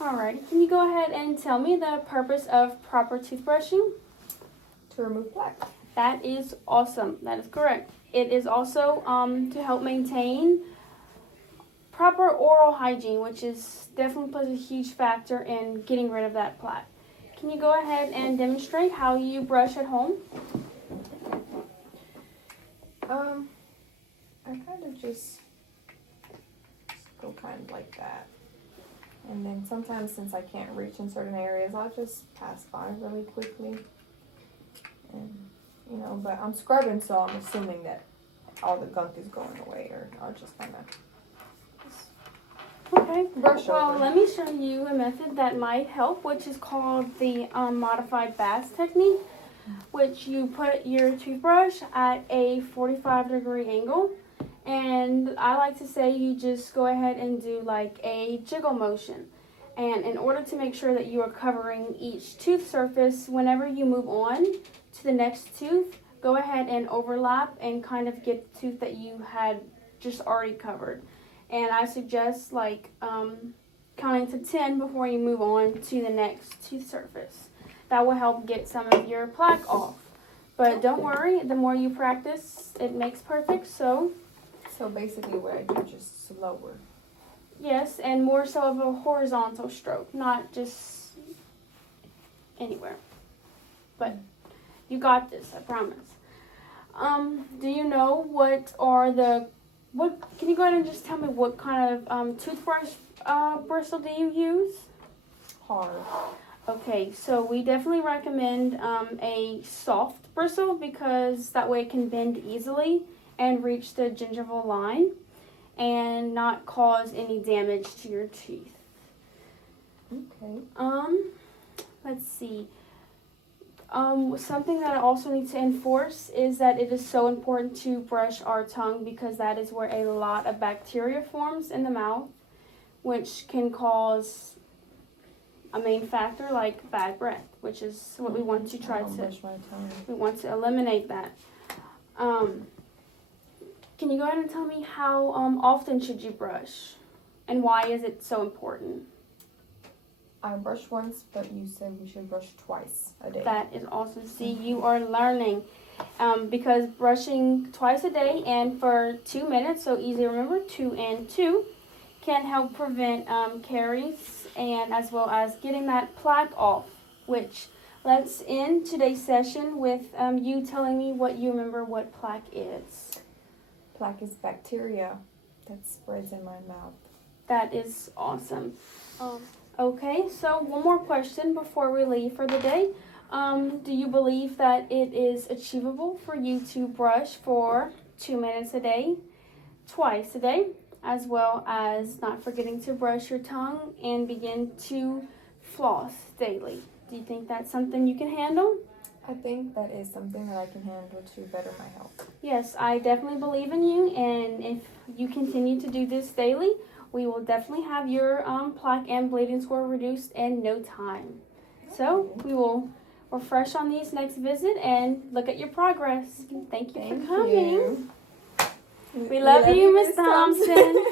Alright, can you go ahead and tell me the purpose of proper toothbrushing? To remove plaque. That is awesome. That is correct. It is also to help maintain proper oral hygiene, which is definitely plays a huge factor in getting rid of that plaque. Can you go ahead and demonstrate how you brush at home? I kind of just go kind of like that. And then sometimes, since I can't reach in certain areas, I'll just pass by really quickly. And, but I'm scrubbing, so I'm assuming that all the gunk is going away, or I'll just kind of Okay. brush Well, over. let me show you a method that might help, which is called the modified bass technique, which you put your toothbrush at a 45-degree angle. And I like to say you just go ahead and do like a jiggle motion. And in order to make sure that you are covering each tooth surface, whenever you move on to the next tooth, go ahead and overlap and kind of get the tooth that you had just already covered. And I suggest like counting to 10 before you move on to the next tooth surface. That will help get some of your plaque off. But don't worry, the more you practice, it makes perfect. So basically what I do, just slower. yes, and more so of a horizontal stroke, not just anywhere. But you got this, I promise. Do you know can you go ahead and just tell me what kind of toothbrush bristle do you use? Hard. Okay, so we definitely recommend a soft bristle because that way it can bend easily and reach the gingival line and not cause any damage to your teeth. Okay. Let's see. Something that I also need to enforce is that it is so important to brush our tongue because that is where a lot of bacteria forms in the mouth, which can cause a main factor like bad breath, which is what we want to try to. Brush my tongue. We want to eliminate that. Can you go ahead and tell me how often should you brush, and why is it so important? I brush once, but you said we should brush twice a day. That is awesome. See, you are learning. Because brushing twice a day and for 2 minutes, so easy to remember, 2 and 2, can help prevent caries and as well as getting that plaque off, which let's end today's session with you telling me what you remember what plaque is. Plaque is bacteria that spreads in my mouth. That is awesome. Okay, so one more question before we leave for the day. Do you believe that it is achievable for you to brush for 2 minutes a day, twice a day, as well as not forgetting to brush your tongue and begin to floss daily? Do you think that's something you can handle? I think that is something that I can handle to better my health. Yes, I definitely believe in you, and if you continue to do this daily, we will definitely have your plaque and bleeding score reduced in no time. So we will refresh on these next visit and look at your progress. Thank you for coming. We love you, Miss Thompson.